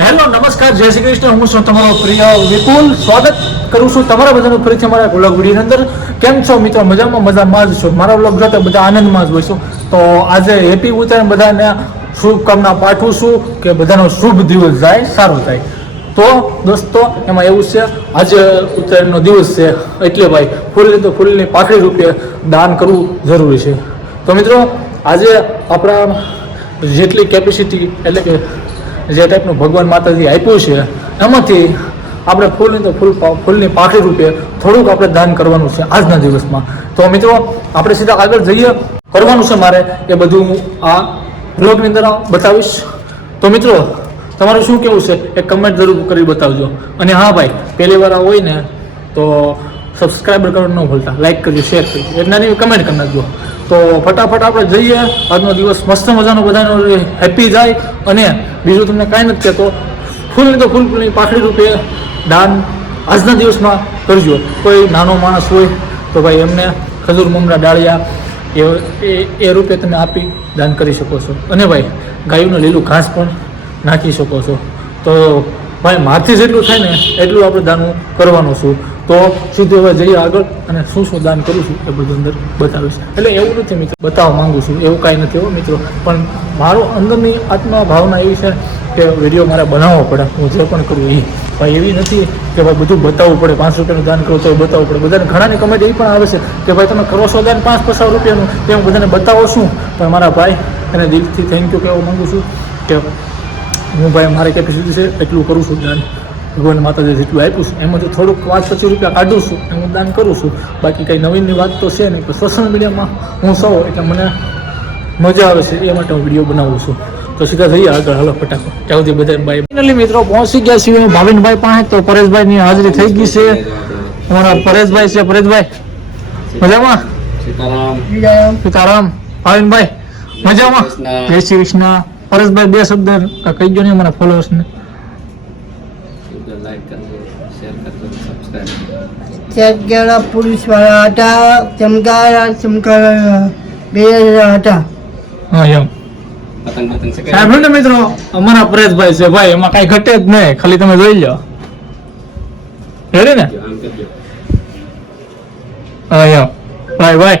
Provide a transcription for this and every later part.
Hello, નમસ્કાર, જય શ્રી કૃષ્ણ. હું છું તમારો પ્રિય વિપુલ. સ્વાગત કરું છું તમારા બધાનું ફરીથી મારા વ્લોગ વીડિયો અંદર. કેમ છો મિત્રો? મજામાં? મજામાં જ છો. મારા વ્લોગ જોતા બધા આનંદમાં જ હોય છો. તો આજે હેપી ઉત્તરાયણ બધાને શુભકામના પાઠવું છું કે બધાનો શુભ દિવસ જાય, સારો થાય. તો દોસ્તો, એમાં એવું છે, આજે ઉત્તરાયણનો દિવસ છે. એટલે ભાઈ ફૂલ તો ફૂલની પાકડી રૂપે દાન કરવું જરૂરી છે. તો મિત્રો, આજે આપણા જેટલી કેપેસિટી એટલે કે જે ટાઈપનું ભગવાન માતાજી આપ્યું છે, એમાંથી આપણે ફૂલની તો ફૂલ ફૂલની પાકડી રૂપે થોડુંક આપણે દાન કરવાનું છે આજના દિવસમાં. તો મિત્રો, આપણે સીધા આગળ જઈએ. કરવાનું છે મારે એ બધું હું આ બ્લોગની અંદર બતાવીશ. તો મિત્રો, તમારું શું કેવું છે? એ કમેન્ટ જરૂર કરી બતાવજો. અને હા ભાઈ, પહેલી વાર હોય ને, તો સબસ્ક્રાઈબર કરવાનું ન ભૂલતા. લાઈક કરજો શેર કરજો. એક કમેન્ટ કરી નાખજો. તો ફટાફટ આપણે જઈએ. આજનો દિવસ મસ્ત મજાનો બધાનો હેપી જાય. અને બીજું તમને કાંઈ નથી કહેતો, ફૂલની તો ફૂલ ફૂલની પાખડી રૂપે દાન આજના દિવસમાં કરજો. કોઈ નાનો માણસ હોય તો ભાઈ એમને ખજૂર, મમરા, ડાળિયા એ, એ- એ રૂપે તમે આપી દાન કરી શકો છો. અને ભાઈ ગાયનું લીલું ઘાસ પણ નાખી શકો છો. તો ભાઈ મારથી જેટલું થાય ને, એટલું આપણે દાન કરવાનું છું. તો સીધું હવે જઈએ આગળ અને શું શું દાન કરું છું એ બધું અંદર બતાવીશ. એટલે એવું નથી મિત્રો, બતાવવા માંગુ છું, એવું કાંઈ નથી હો મિત્રો. પણ મારો અંદરની આત્મા ભાવના એવી છે કે વીડિયો મારે બનાવવો પડે, હું જે પણ કરું એ ભાઈ એવી નથી કે ભાઈ બધું બતાવવું પડે, પાંચ રૂપિયાનું દાન કરો તો બતાવવું પડે. બધાને ઘણાની કમેન્ટ એવી પણ આવે છે કે ભાઈ તમે કરો છો દાન પાંચ પચાસ રૂપિયાનું, તે હું બધાને બતાવો છું પણ મારા ભાઈ, એને દિલથી થેન્ક યુ કહેવા માગું છું કે હું ભાઈ મારે કેપેસિટી છે એટલું કરું છું દાન. ભગવાન માતાજી જેટલું આપ્યું છે એમાંથી થોડુંક પાંચ પચીસ રૂપિયા કાઢું છું અને હું દાન કરું છું બાકી કંઈ નવીનની વાત તો છે નહીં સોશિયલ મીડિયામાં હું સૌ એટલે મને મજા આવે છે એ માટે હું વીડિયો બનાવું છું. તો સીધા થઈ આગળ હાલો ફટાફટ ત્યાં સુધી બધા ભાઈ ફાઇનલી મિત્રો પહોંચી ગયા છીએ ભાવિનભાઈ પાસે તો પરેશભાઈની હાજરી થઈ ગઈ છે. અમારા પરેશભાઈ છે પરેશભાઈ. મજામાં? સીતારામ. સીતારામ. ભાવિનભાઈ મજામાં. જય શ્રી કૃષ્ણ. પરેશભાઈ બે શબ્દ કહી દો ને અમારા ફોલોઅર્સને લાઈક કરજો શેર કરજો સબસ્ક્રાઈબ જગ્યાના પોલીસવાળા હતા ચમકારા ચમકારા બે હતા. હા એમ. પતંગ પતંગ છે સાંભળ્યું ને મિત્રો અમારા પરેશભાઈ છે ભાઈ એમાં કાંઈ ઘટે જ નહીં. ખાલી તમે જોઈ લો. રેડી ને? હા એમ. ભાઈ ભાઈ.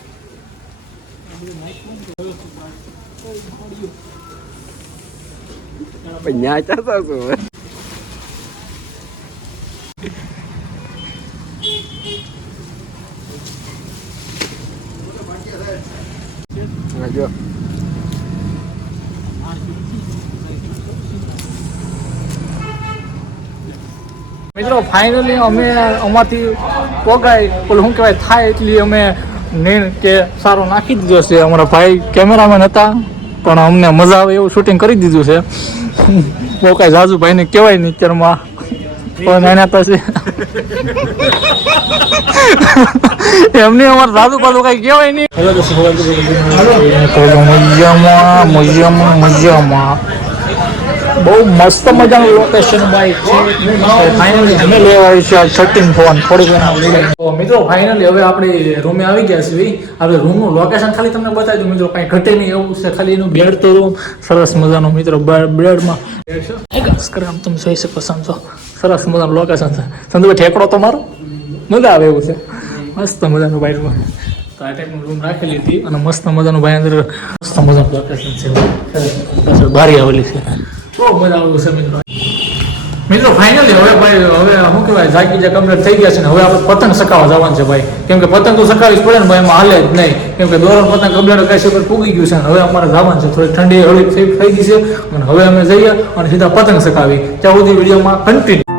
ન્યા ચાતા શું જો મિત્રો ફાઇનલી અમે અમારથી પોગાય પેલું શું કહેવાય, થાય એટલી અમે નિર્ણય કે સારો નાખી દીધો છે. અમારા ભાઈ કેમેરામેન હતા પણ અમને મજા આવે એવું શૂટિંગ કરી દીધું છે. બહુ કાંઈ જાજુ ભાઈને કહેવાય નહીં અત્યારમાં. પણ એના પછી એમને અમારે જાદુ પાદુ કઈ કહેવાય નહીં. મજામાં મજામાં મજામાં. બહુ મસ્ત મજાનું લોકેશન બાઈક છે ફાઇનલી અમે લેવા આવી છે થર્ટીન ફોન થોડીક મિત્રો ફાઇનલી હવે આપણે રૂમે આવી ગયા છીએ. હવે રૂમનું લોકેશન ખાલી તમને બતાવી દઉં. મિત્રો, કાંઈ ઘટે નહીં એવું છે. ખાલી એનું બેડ તો રૂમ. સરસ મજાનું મિત્રો બેડમાં આમ તમે જોઈ શકો સમજો. સરસ મજાનું લોકેશન છે. સંજુભાઈ ઠેકડો તમારો? મજા આવે એવું છે. મસ્ત મજાનું ટાઈપનું રૂમ. રાખેલી હતી અને મસ્ત મજાનું ભાઈ અંદર મસ્ત મજાનું લોકેશન છે. બારી આવેલી છે. બહુ મજા આવું છે મિત્રો. મિત્રો ફાઇનલી હવે ભાઈ, હવે શું કહેવાય જાગી જે કમ્પ્લીટ થઈ ગયા છે ને, હવે આપણે પતંગ સકાવવા જવાનું છે ભાઈ. કેમ કે પતંગ તો સકાવી જ પડે ને ભાઈ, એમાં હાલે જ નહીં. કેમ કે દોરણ પતંગ કમ્પ્લીટ કઈ ઉપર પૂગી ગયું છે ને, હવે અમારે જવાનું છે. થોડી ઠંડી હળી થઈ ગઈ છે. અને હવે અમે જઈએ અને સીધા પતંગ સકાવી ત્યાં સુધી વિડીયોમાં કન્ટિન્યુ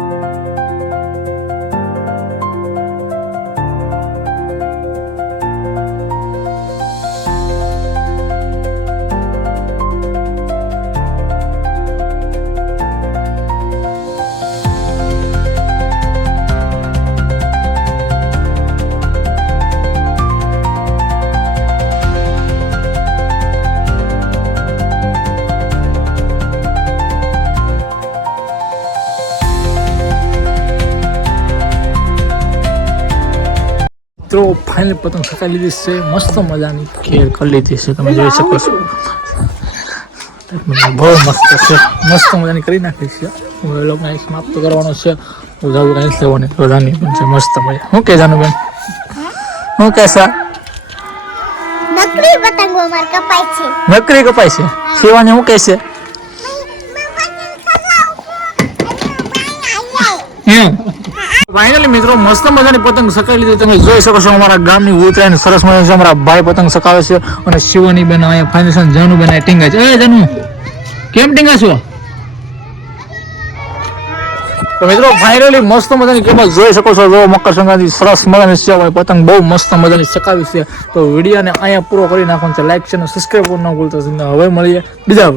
મિત્રો ફાઇનલ પતંગ સકાઈ લીધી છે. મસ્ત મજાની ખેર કરી લીધી છે. તમે જોઈ શકો છો. બહુ મસ્ત છે. મસ્ત મજાની કરી નાખી છે. હું એ લોકોને સમાપ્ત કરવાનો છે. ઉધાવું અહીં લેવાની પ્રધાની પણ છે મસ્ત મજા. શું કે જાનું બેન શું કે સા પતંગો અમાર કપાય છે. નકરી કપાય છે? શિવાની શું કહે છે? એમ ફાઇનલી મિત્રો, મસ્ત મજાની પતંગ સકાવી લીધી. તમે જોઈ શકો છો અમારા ગામની ઉતરાયણ સરસ મજાની અમારા ભાઈ પતંગ સકાવે છે અને શિવાની બેન અહીંયા ફાઇનેશન જાનુ બેન ટીંગા છે. એ જાનુ, કેમ ટીંગા છો? તો મિત્રો ફાઇનલી મસ્ત મજાની કિંમત જોઈ શકો છો. જો મકર સંક્રાંતિ સરસ મજાની ભાઈ પતંગ બહુ મસ્ત મજાની સકાવી છે. તો વિડીયોને અહીંયા પૂરો કરી નાખવાનો છે. લાઈક છે અને સબસ્ક્રાઈબ ના ભૂલતા. હવે મળીએ બીજા.